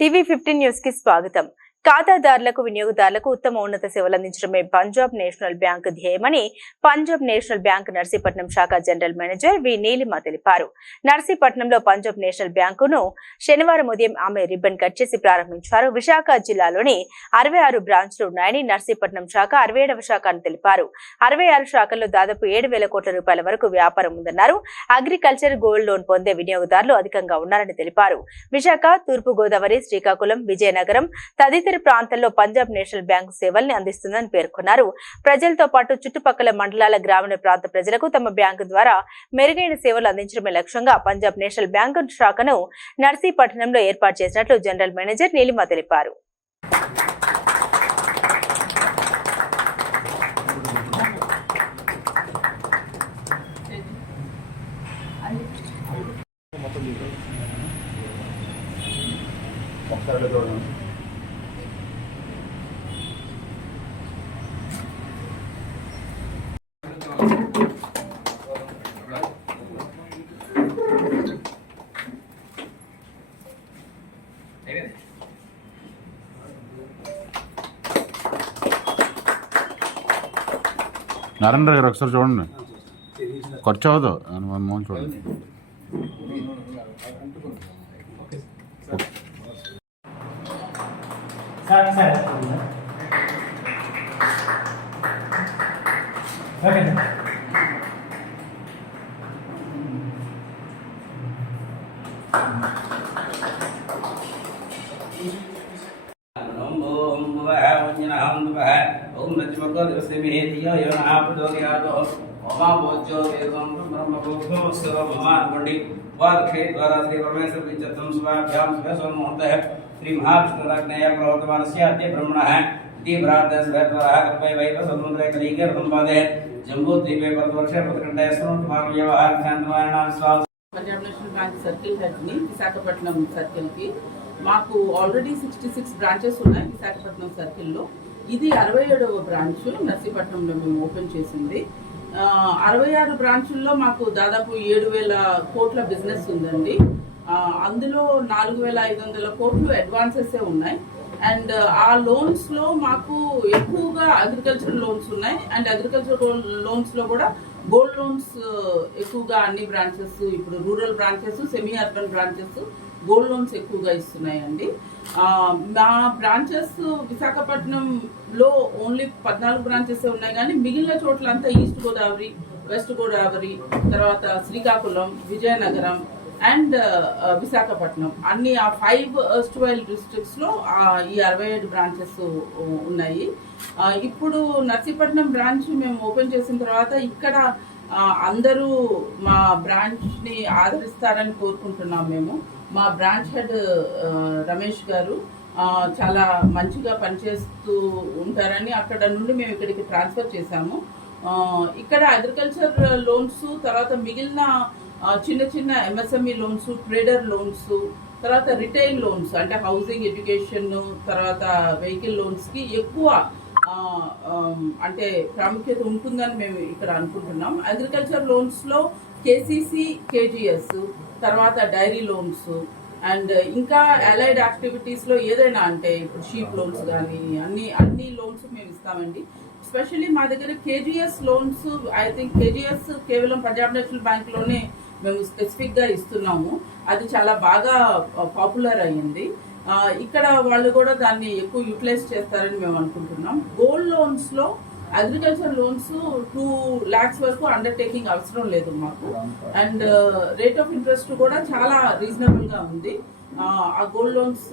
TV fifteen news కి స్వాగతం ఖాతాదారులకు వినియోగదారులకు ఉత్తమ ఉన్నత సేవలు అందించడమే పంజాబ్ నేషనల్ బ్యాంక్ ధ్యేయమని పంజాబ్ నేషనల్ బ్యాంక్ నర్సీపట్నం శాఖ జనరల్ మేనేజర్ వి నీలిమ తెలిపారు. నర్సీపట్నంలో పంజాబ్ నేషనల్ బ్యాంకును శనివారం ఉదయం ఆమె రిబ్బన్ కట్ చేసి ప్రారంభించారు. విశాఖ జిల్లాలోని అరవై ఆరు బ్రాంచ్లు ఉన్నాయని నర్సీపట్నం శాఖ అరవై ఏడవ శాఖ అని తెలిపారు. అరవై ఆరు శాఖల్లో దాదాపు ఏడు వేల కోట్ల రూపాయల వరకు వ్యాపారం ఉందన్నారు. అగ్రికల్చర్ గోల్డ్ లోన్ పొందే వినియోగదారులు అధికంగా ఉన్నారని తెలిపారు. విశాఖ తూర్పు గోదావరి శ్రీకాకుళం విజయనగరం తదితర ప్రాంతాల్లో పంజాబ్ నేషనల్ బ్యాంకు సేవల్ని అందిస్తుందని పేర్కొన్నారు. ప్రజలతో పాటు చుట్టుపక్కల మండలాల గ్రామీణ ప్రాంత ప్రజలకు తమ బ్యాంకు ద్వారా మెరుగైన సేవలు అందించడమే లక్ష్యంగా పంజాబ్ నేషనల్ బ్యాంకు శాఖను నర్సీపట్నంలో ఏర్పాటు చేసినట్లు జనరల్ మేనేజర్ నీలిమ తెలిపారు. ఒకసారి నరేంద్ర గారు ఒకసారి చూడండి. ఖర్చు అవ్వదు. అని మన మొహం చూడండి. Sir sir. Gracias. వార్ఖే ద్వారా శ్రీ పరమేశ్వర విచత్తం స్వాభ్యాం స్వస్వం ముహూర్తః శ్రీ మహావిష్ణురగ్నయ ప్రవర్తమానస్య అద్య బ్రహ్మణः इति भ्रातस्वरः कल्पे वैव समुद्रे कलीके सम्पादे जम्बूद्वीपे पदवर्षे पदखण्डे स्मृतमार्यवहारशान्तमायणां स्वाहा Punjab national bank circle head ని విశాఖపట్నం సర్కిల్ కి మాకు ఆల్రెడీ సిక్స్టీ సిక్స్ బ్రాంచెస్ ఉన్నాయి విశాఖపట్నం సర్కిల్లో ఇది అరవై ఏడవ బ్రాంచ్ నర్సీపట్నంలో మేము ఓపెన్ చేసింది. అరవై ఆరు బ్రాంచుల్లో మాకు దాదాపు ఏడు వేల కోట్ల బిజినెస్ ఉందండి. అందులో నాలుగు వేల ఐదు వందల కోట్లు అడ్వాన్సెస్ ఉన్నాయి. అండ్ ఆ లోన్స్లో మాకు ఎక్కువగా అగ్రికల్చర్ లోన్స్ ఉన్నాయి. అండ్ అగ్రికల్చర్ లోన్స్లో కూడా గోల్డ్ లోన్స్ ఎక్కువగా అన్ని బ్రాంచెస్ ఇప్పుడు rural branches semi urban branches gold loans ఎక్కువగా ఇస్తున్నాయండి. మా బ్రాంచెస్ విశాఖపట్నంలో ఓన్లీ పద్నాలుగు బ్రాంచెస్ ఉన్నాయి కానీ మిగిలిన చోట్లంతా ఈస్ట్ గోదావరి వెస్ట్ గోదావరి తర్వాత శ్రీకాకుళం విజయనగరం అండ్ విశాఖపట్నం. అన్ని ఆ ఫైవ్ ట్వెల్వ్ డిస్ట్రిక్ట్స్లో ఈ అరవై ఏడు బ్రాంచెస్ ఉన్నాయి. ఇప్పుడు నర్సీపట్నం బ్రాంచ్ మేము ఓపెన్ చేసిన తర్వాత ఇక్కడ అందరూ మా బ్రాంచ్ని ఆదరిస్తారని కోరుకుంటున్నాం మేము. మా బ్రాంచ్ హెడ్ రమేష్ గారు చాలా మంచిగా పనిచేస్తూ ఉంటారని అక్కడ నుండి మేము ఇక్కడికి ట్రాన్స్ఫర్ చేశాము. ఇక్కడ అగ్రికల్చర్ లోన్స్ తర్వాత మిగిలిన చిన్న చిన్న ఎంఎస్ఎంఈ లోన్స్ ట్రేడర్ లోన్స్ తర్వాత రిటైల్ లోన్స్ అంటే హౌసింగ్ ఎడ్యుకేషన్ తర్వాత వెహికల్ లోన్స్కి ఎక్కువ అంటే ప్రాముఖ్యత ఉంటుందని మేము ఇక్కడ అనుకుంటున్నాం. అగ్రికల్చర్ లోన్స్లో కేసీసీ కేజీఎస్ తర్వాత డైరీ లోన్స్ అండ్ ఇంకా అలైడ్ యాక్టివిటీస్లో ఏదైనా అంటే ఇప్పుడు షీప్ లోన్స్ కానీ అన్ని అన్ని లోన్స్ మేము ఇస్తామండి. స్పెషల్లీ మా దగ్గర KGS loans I think KGS కేవలం పంజాబ్ నేషనల్ బ్యాంక్లోనే మేము స్పెసిఫిక్గా ఇస్తున్నాము. అది చాలా బాగా పాపులర్ అయ్యింది. ఇక్కడ వాళ్ళు కూడా దాన్ని ఎక్కువ యూటిలైజ్ చేస్తారని మేము అనుకుంటున్నాం. గోల్డ్ లోన్స్లో అగ్రికల్చర్ లోన్స్ టూ ల్యాక్స్ వరకు అండర్టేకింగ్ అవసరం లేదు మాకు. అండ్ రేట్ ఆఫ్ ఇంట్రెస్ట్ కూడా చాలా రీజనబుల్గా ఉంది. ఆ గోల్డ్ లోన్స్